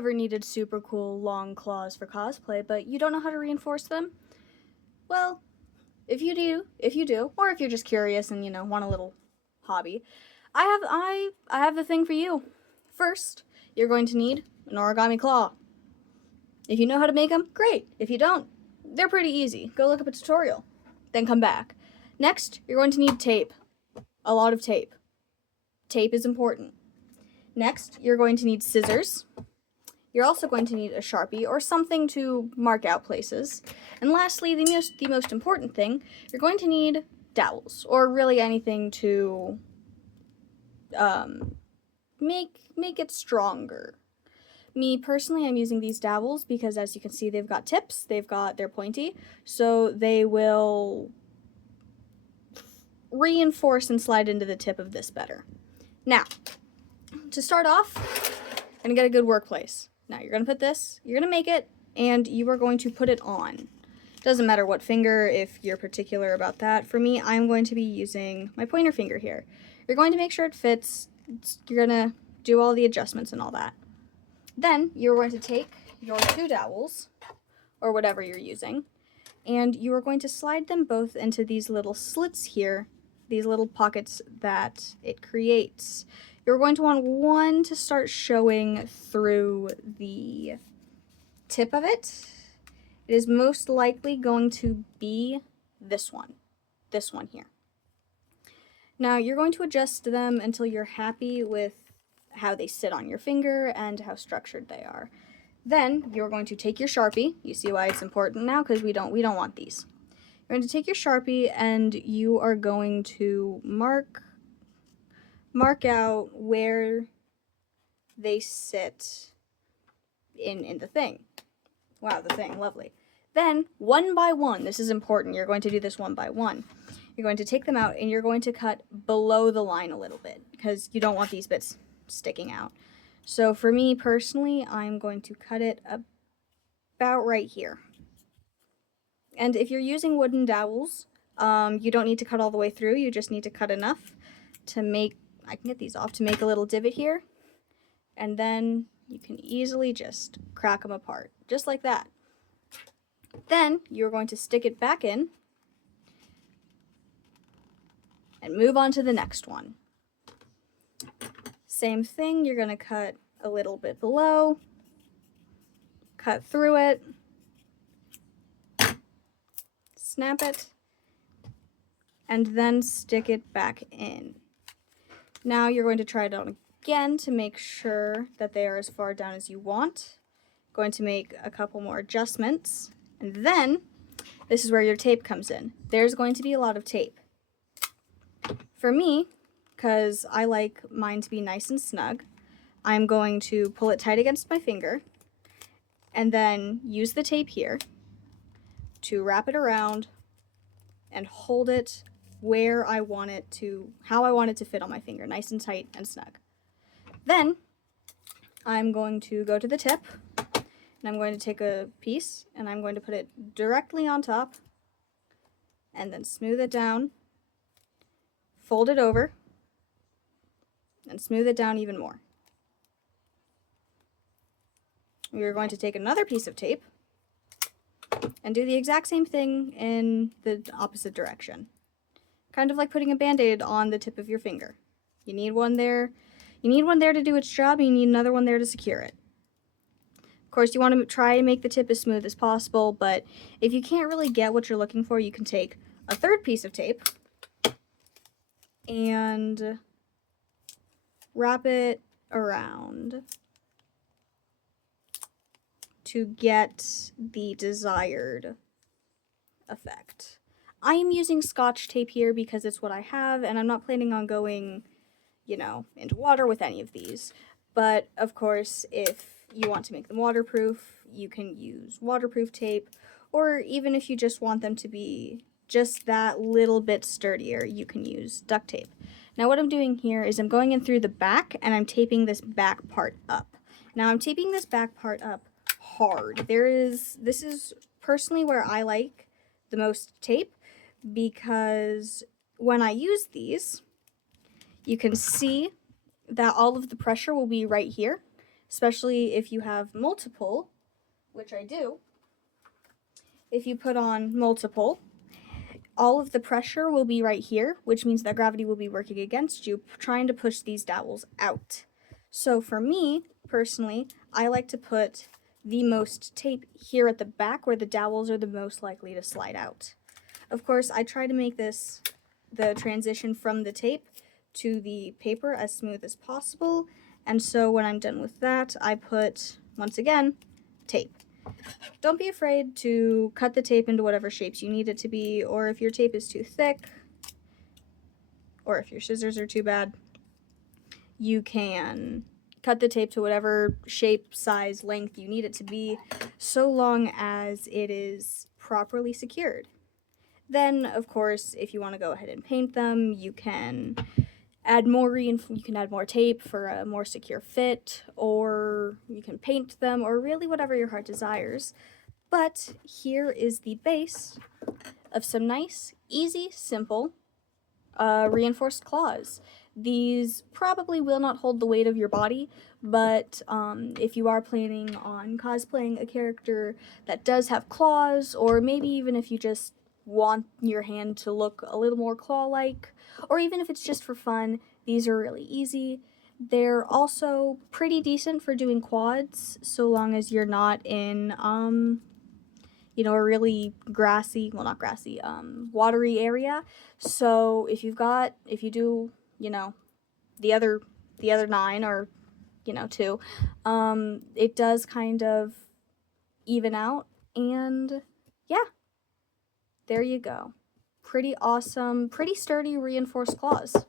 ever needed super cool long claws for cosplay, but you don't know how to reinforce them? Well, if you do, or if you're just curious and want a little hobby, I have the thing for you. First, you're going to need an origami claw. If you know how to make them, great. If you don't, they're pretty easy. Go look up a tutorial, then come back. Next, you're going to need tape. A lot of tape. Tape is important. Next, you're going to need scissors. You're also going to need a Sharpie or something to mark out places. And lastly, the most important thing, you're going to need dowels, or really anything to make it stronger. Me personally, I'm using these dowels because, as you can see, they've got tips, they're pointy, so they will reinforce and slide into the tip of this better. Now, to start off, I'm gonna get a good workplace. Now you're gonna put this, you're gonna make it, and you are going to put it on. Doesn't matter what finger if you're particular about that. For me, I'm going to be using my pointer finger here. You're going to make sure it fits. You're gonna do all the adjustments and all that. Then you're going to take your two dowels, or whatever you're using, and you are going to slide them both into these little slits here, these little pockets that it creates. You're going to want one to start showing through the tip of it. It is most likely going to be this one here. Now you're going to adjust them until you're happy with how they sit on your finger and how structured they are. Then you're going to take your Sharpie. You see why it's important now, because we don't want these. You're going to take your Sharpie and you are going to mark out where they sit in the thing. Wow, the thing, lovely. Then, one by one, this is important, you're going to do this one by one. You're going to take them out and you're going to cut below the line a little bit, because you don't want these bits sticking out. So for me personally, I'm going to cut it about right here. And if you're using wooden dowels, you don't need to cut all the way through, you just need to cut enough to make, I can get these off, to make a little divot here. And then you can easily just crack them apart, just like that. Then you're going to stick it back in and move on to the next one. Same thing, you're going to cut a little bit below, cut through it, snap it, and then stick it back in. Now you're going to try it on again to make sure that they are as far down as you want. Going to make a couple more adjustments, and then this is where your tape comes in. There's going to be a lot of tape. For me, because I like mine to be nice and snug, I'm going to pull it tight against my finger and then use the tape here to wrap it around and hold it where I want it to, how I want it to fit on my finger, nice and tight and snug. Then I'm going to go to the tip and I'm going to take a piece and I'm going to put it directly on top and then smooth it down, fold it over, and smooth it down even more. We're going to take another piece of tape and do the exact same thing in the opposite direction. Kind of like putting a band-aid on the tip of your finger. You need one there. You need one there to do its job, and you need another one there to secure it. Of course, you want to try and make the tip as smooth as possible, but if you can't really get what you're looking for, you can take a third piece of tape and wrap it around to get the desired effect. I am using Scotch tape here because it's what I have, and I'm not planning on going, into water with any of these. But, of course, if you want to make them waterproof, you can use waterproof tape, or even if you just want them to be just that little bit sturdier, you can use duct tape. Now what I'm doing here is I'm going in through the back and I'm taping this back part up. Now I'm taping this back part up hard. This is personally where I like the most tape, because when I use these, you can see that all of the pressure will be right here. especially if you have multiple, which I do. If you put on multiple, all of the pressure will be right here, which means that gravity will be working against you, trying to push these dowels out. So for me, personally, I like to put the most tape here at the back where the dowels are the most likely to slide out. Of course, I try to make the transition from the tape to the paper as smooth as possible, and so when I'm done with that, I put, once again, tape. Don't be afraid to cut the tape into whatever shapes you need it to be, or if your tape is too thick, or if your scissors are too bad, you can cut the tape to whatever shape, size, length you need it to be, so long as it is properly secured. Then, of course, if you want to go ahead and paint them, you can add more tape for a more secure fit, or you can paint them, or really whatever your heart desires. But here is the base of some nice, easy, simple reinforced claws. These probably will not hold the weight of your body, but if you are planning on cosplaying a character that does have claws, or maybe even if you just want your hand to look a little more claw-like, or even if it's just for fun, these are really easy. They're also pretty decent for doing quads, so long as you're not in, a really grassy, well, not grassy, watery area. So if you do, the other 9 or, 2, it does kind of even out, and yeah, there you go. Pretty awesome, pretty sturdy reinforced claws.